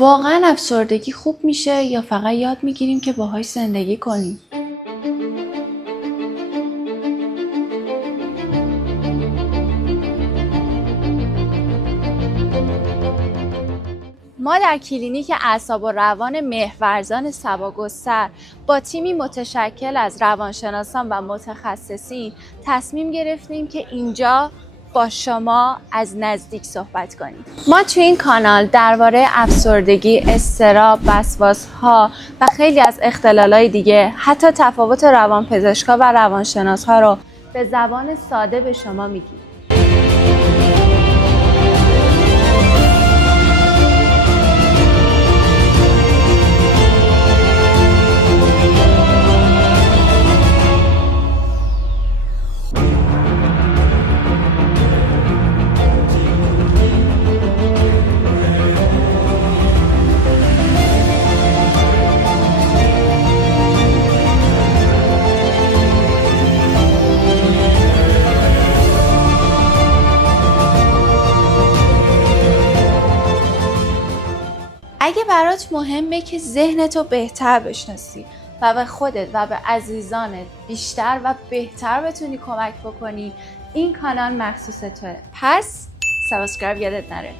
واقعا افسردگی خوب میشه یا فقط یاد میگیریم که باهاش زندگی کنیم؟ ما در کلینیک اعصاب و روان مهرورزان صباگستر با تیمی متشکل از روانشناسان و متخصصین تصمیم گرفتیم که اینجا با شما از نزدیک صحبت کنیم. ما توی این کانال درباره افسردگی، اضطراب، وسواس‌ها و خیلی از اختلالای دیگه، حتی تفاوت روانپزشکا و روانشناس‌ها رو به زبان ساده به شما میگیم. اگه برات مهمه که ذهنتو بهتر بشناسی و به خودت و به عزیزانت بیشتر و بهتر بتونی کمک بکنی، این کانال مخصوص توه. پس سابسکرایب یادت نره.